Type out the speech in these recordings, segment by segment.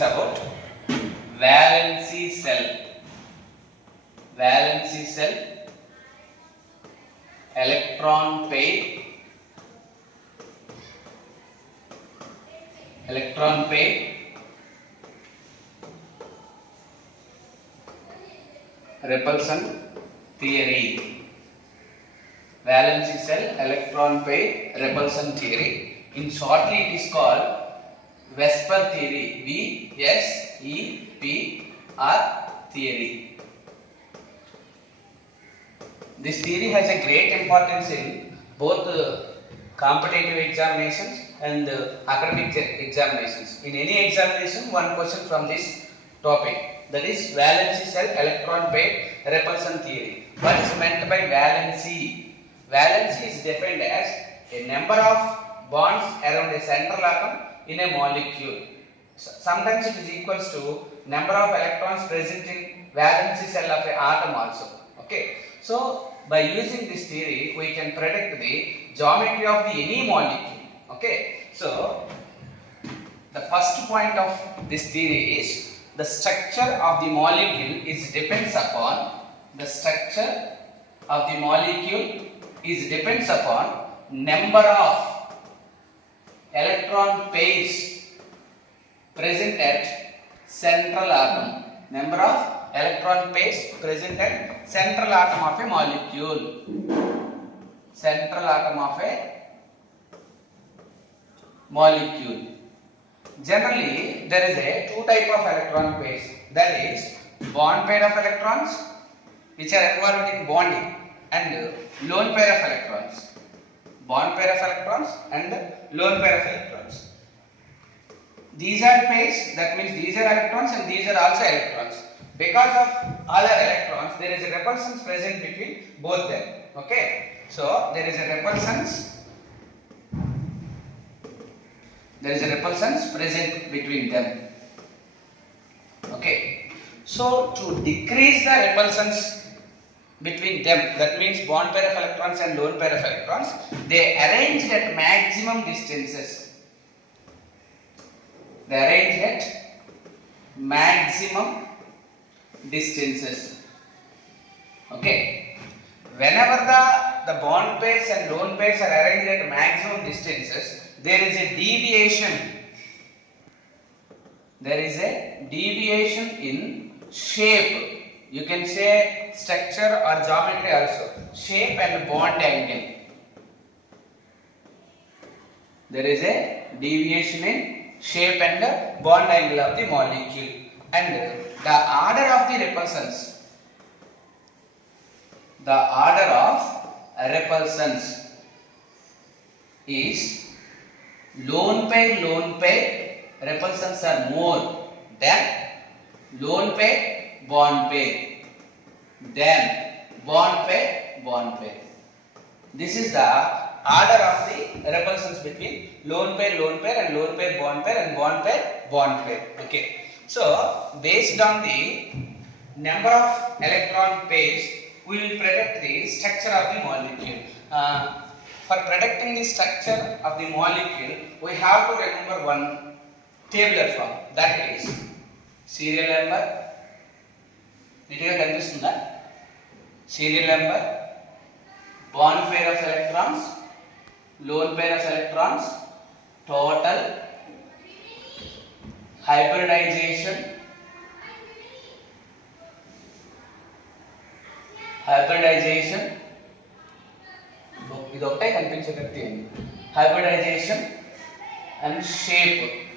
About valency cell. Valency cell, electron pair, repulsion theory. Valency cell, electron pair, repulsion theory. In shortly, it is called VSEPR theory. VSEPR theory. This theory has a great importance in both competitive examinations and academic examinations. In any examination, one question from this topic, that is valency cell, electron pair, repulsion theory. What is meant by valency? Valency is defined as a number of bonds around a central atom in a molecule. Sometimes it is equals to number of electrons present in valency cell of an atom also. Okay. So by using this theory, we can predict the geometry of the any molecule. Okay. So the first point of this theory is the structure of the molecule depends upon number of electron pairs present at central atom. Number of electron pairs present at central atom of a molecule. Generally, there is a two type of electron pairs. That is bond pair of electrons, which are involved in bonding, and lone pair of electrons. Bond pair of electrons and lone pair of electrons. These are pairs, that means these are electrons and these are also electrons. Because of all are electrons, there is a repulsion present between both them. Okay. So there is a repulsions present between them. Okay. So to decrease the repulsions between them, that means bond pair of electrons and lone pair of electrons, they arranged at maximum distances. Okay. Whenever the bond pairs and lone pairs are arranged at maximum distances, there is a deviation. In shape. You can say structure or geometry also. Shape and bond angle. There is a deviation in shape and bond angle of the molecule. And the order of the repulsions. Is lone pair repulsions are more than lone pair bond pair. This is the order of the repulsions between lone pair and lone pair and bond pair. Okay. So based on the number of electron pairs, we will predict the structure of the molecule. For predicting the structure of the molecule, we have to remember one tabular form, that is serial number. Serial number, bond pair of electrons, lone pair of electrons, total, hybridization, and shape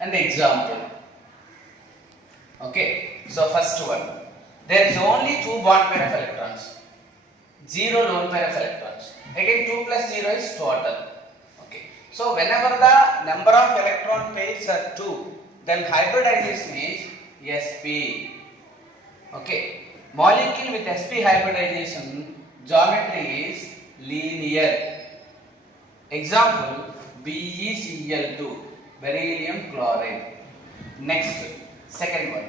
and example. Okay. So first one, there is only 2 bond pair of electrons, 0 lone pair of electrons. Again 2 plus 0 is total. Okay. So whenever the number of electron pairs are 2, then hybridization is sp. Okay. Molecule with sp hybridization, geometry is linear. Example, BeCl2, beryllium chloride. Next, second one.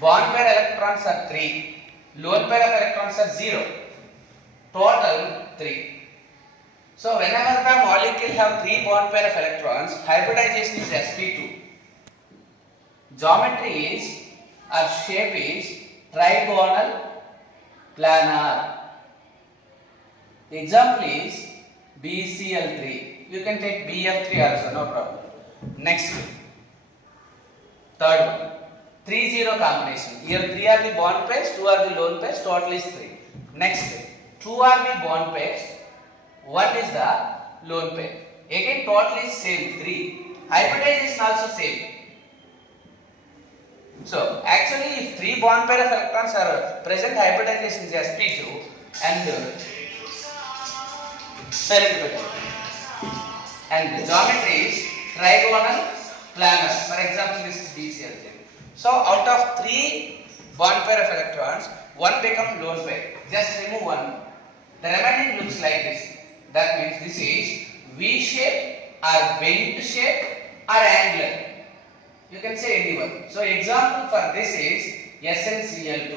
Bond pair electrons are 3, lone pair of electrons are 0, total 3. So whenever the molecule have 3 bond pair of electrons, hybridization is sp2. geometry is or shape is trigonal planar. Example is BCl3. You can take BF3 also, no problem. Next, third one, 3-0 combination. Here 3 are the bond pairs, 2 are the lone pairs, total is 3. Next, 2 are the bond pairs, 1 is the lone pair. Again total is same, 3. Hybridization also same. So actually if 3 bond pair of electrons are present, hybridization is sp2 and the geometry is trigonal planar. For example, this is BCl3. So out of 3 bond pair of electrons, 1 become lone pair. Just remove 1. The remaining looks like this. That means this is V shape or bent shape or angular. You can say anyone. So example for this is SnCl2.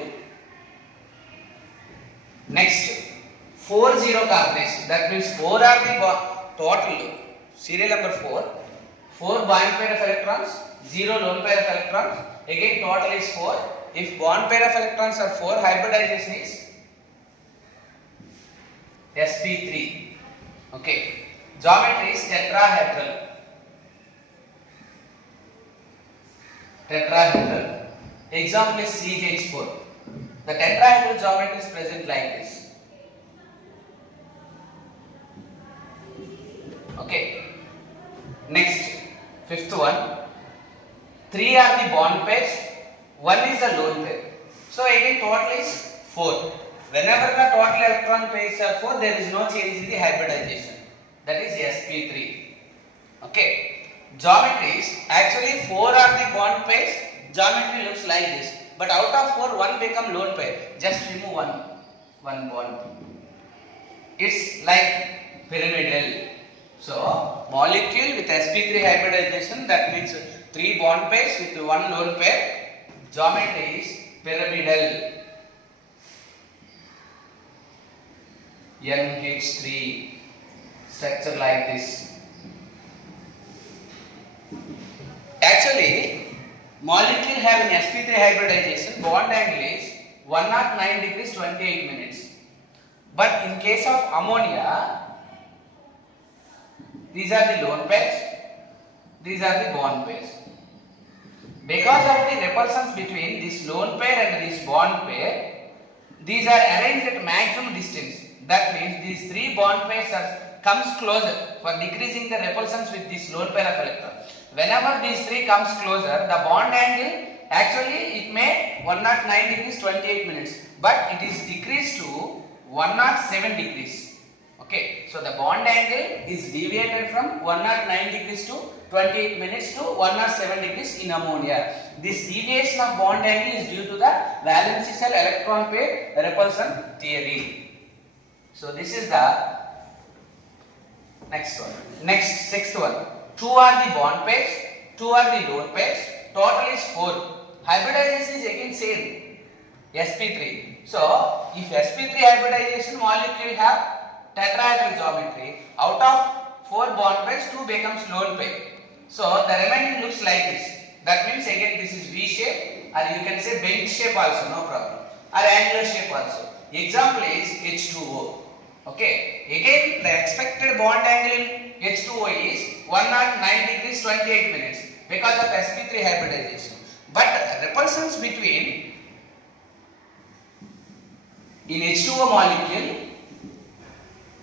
Next, 4-0 combination. That means 4 are the total. Serial number 4. 4 bond pair of electrons, 0 lone pair of electrons. Again total is 4. If bond pair of electrons are 4, hybridization is sp3. Okay. Geometry is tetrahedral. Example is CH4. The tetrahedral geometry is present like this. Okay. Next, fifth one. 3 are the bond pairs, 1 is the lone pair. So again total is 4. Whenever the total electron pairs are 4, there is no change in the hybridization. That is sp3. Okay. Geometry is actually 4 are the bond pairs. Geometry looks like this. But out of 4, 1 become lone pair. Just remove one bond. It's like pyramidal. So molecule with sp3 hybridization, that means 3 bond pairs with 1 lone pair. Geometry is pyramidal. NH3 structure like this. Actually, molecule having sp3 hybridization, bond angle is 109 degrees 28 minutes. But in case of ammonia, these are the lone pairs, these are the bond pairs. Because of the repulsions between this lone pair and this bond pair, these are arranged at maximum distance. That means these 3 bond pairs comes closer for decreasing the repulsions with this lone pair of electrons. Whenever these 3 comes closer, the bond angle actually it may 109 degrees 28 minutes, but it is decreased to 107 degrees. Okay, so the bond angle is deviated from 109 degrees to 28 minutes to 107 degrees in ammonia. This deviation of bond angle is due to the valence shell electron pair repulsion theory. So this is the next one. Next, sixth one. 2 are the bond pairs, 2 are the lone pairs. Total is 4. Hybridization is again same, sp3. So if sp3 hybridization, molecule have tetrahedral geometry. Out of 4 bond pairs, 2 becomes lone pair. So the remaining looks like this. That means again this is V shape, or you can say bent shape also, no problem, or angular shape also. Example is H2O. Okay. Again the expected bond angle in H2O is 109 degrees 28 minutes because of sp3 hybridization. But repulsions between in H2O molecule,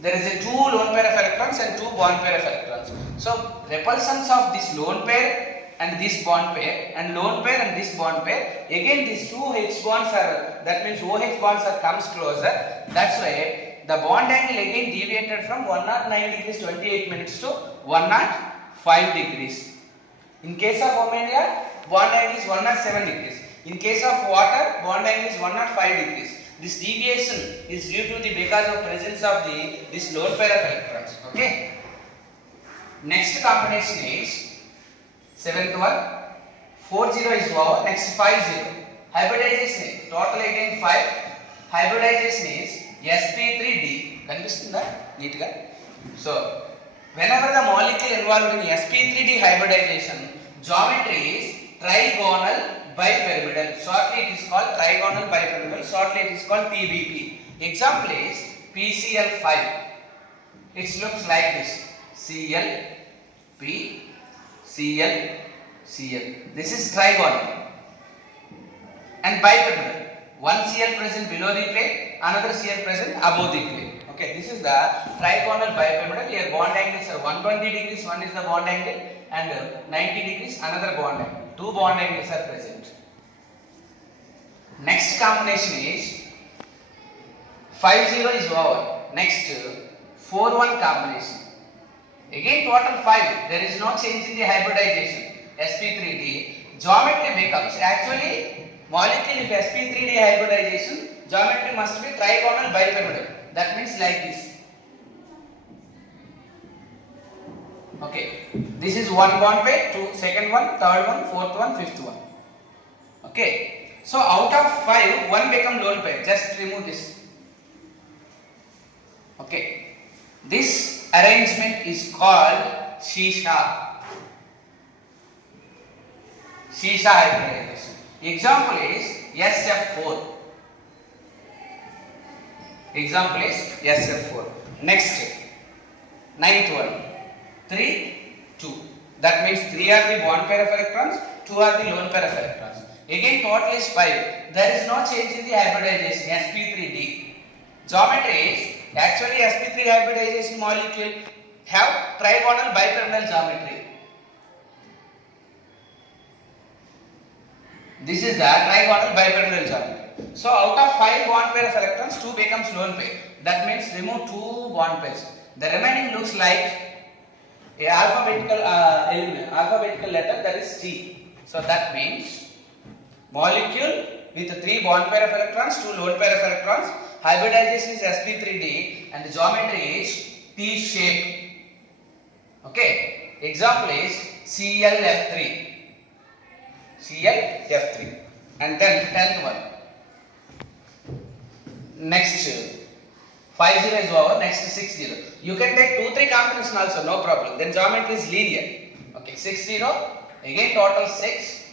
there is a 2 lone pair of electrons and 2 bond pair of electrons. So repulsions of this lone pair and this bond pair and lone pair and this bond pair, again these 2 H bonds are, that means OH bonds are comes closer. That's why the bond angle again deviated from 109 degrees 28 minutes to 105 degrees. In case of ammonia, bond angle is 107 degrees. In case of water, bond angle is 105 degrees. This deviation is due to the because of presence of this lone pair of electrons. Okay. Next combination is 7th one. 4-0 is over. Next 5-0. Hybridization total again 5. Hybridization is sp3d. Kanipistunda neat ga. So whenever the molecule involved in sp3d hybridization, geometry is trigonal bipyramidal. Shortly it is called trigonal bipyramidal. Shortly it is called TBP. Example is PCl5. It looks like this: Cl, P, Cl, Cl. This is trigonal and bipyramidal. One Cl present below the plate, another Cl present above the plate. Okay, this is the trigonal bipyramidal. Here bond angles are 120 degrees, one is the bond angle, and 90 degrees, another bond angle. Two bond angles are present. Next combination is 5-0 is over. Next 4-1 combination. Again total 5. There is no change in the hybridization. sp3d. Geometry becomes actually molecule with sp3d hybridization. Geometry must be trigonal bipyramidal. That means like this. Okay. This is one bond pair, two, second one, third one, fourth one, fifth one. Okay. So out of 5, one become lone pair. Just remove this. Okay. This arrangement is called Shisha. Shisha hybridization. Example is SF4. Example is SF4. Next, ninth one. 3, 2. That means 3 are the bond pair of electrons, 2 are the lone pair of electrons. Again total is 5. There is no change in the hybridization, sp3d. Geometry is actually sp3 hybridization molecule have trigonal bipyramidal geometry. This is the trigonal bipyramidal geometry. So out of 5 bond pair of electrons, 2 becomes lone pair. That means remove 2 bond pairs. The remaining looks like a alphabetical letter, that is T. So that means molecule with 3 bond pair of electrons, 2 lone pair of electrons. Hybridization is sp3d and the geometry is T shape. Okay. Example is ClF3. ClF3. And then 10th one. Next 5-0 is over. Next 6-0. You can take 2-3 combination also, no problem. Then geometry is linear. Okay, 6-0. Again total 6.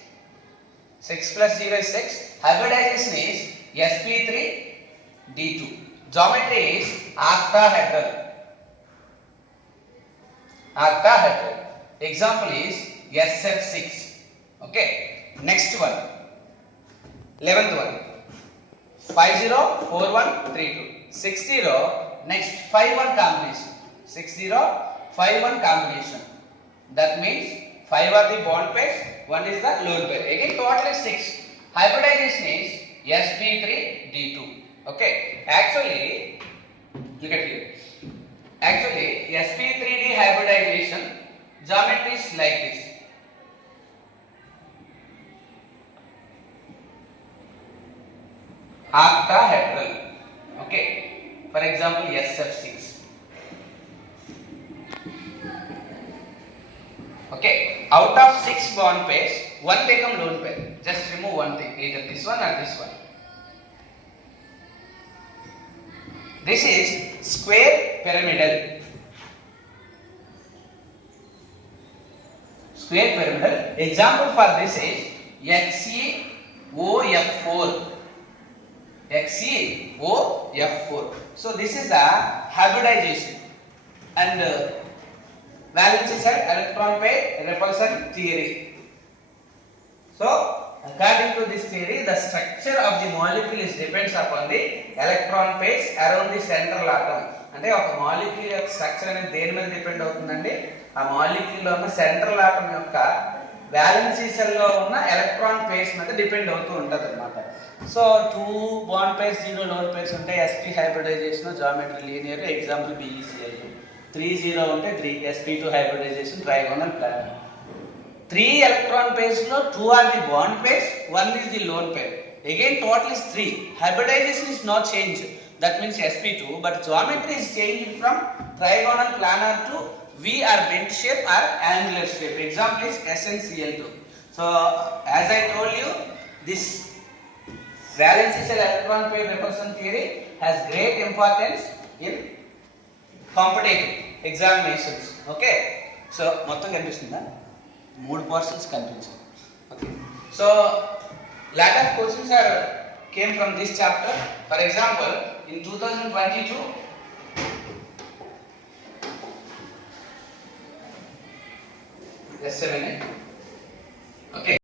6 plus 0 is 6. Hybridization is sp3d2. Geometry is octahedral. Octahedral. Example is SF6. Okay. Next one. 11th one. 5-0, 4-1, 3-2. 6-0. Next 5-1 combination. 6-0, 5-1 combination. That means 5 are the bond pairs, 1 is the lone pair. Again total is 6. Hybridization is sp3d2. Okay. Actually, look at here. Actually, sp3d hybridization geometry is like this. Octahedral. Okay. For example, SF6. Okay. Out of 6 bond pairs, 1 become lone pair. Just remove one thing, either this one or this one. This is square pyramidal. Square pyramidal. Example for this is XeOF4. XeOF4. So this is the hybridization and valence side electron pair repulsion theory. So according to this theory, the structure of the molecule is depends upon the electron pairs around the central atom. అంటే ఒక molecule యొక్క structure అనేది దేని మీద depend అవుతుందండి? ఆ molecule లో ఉన్న సెంట్రల్ ఆటం యొక్క వాలెన్సీ సెల్ లో ఉన్న ఎలక్ట్రాన్ పేర్స్ మీద డిపెండ్ అవుతూ ఉంటుంది అన్నమాట. So 2 bond pairs 0 lone pairs ఉంటే sp hybridisation geometry linear. Example BeCl. 3-0 ఉంటే 3 sp2 hybridisation trigonal planar. 3 electron pairs లో 2 are the bond pairs, 1 is the lone pair. Again total is 3. Hybridization is not changed. That means sp2, but geometry is changed from trigonal planar to V or bent shape or angular shape. Example is SnCl2. So as I told you, this valence cell electron pair repulsion theory has great importance in competitive examinations. Okay. So మొత్తం కనిపిస్తుందా? 3 portions కనిపించాయి. Okay. So lot of questions are came from this chapter. For example, in 2022, just a minute. Okay.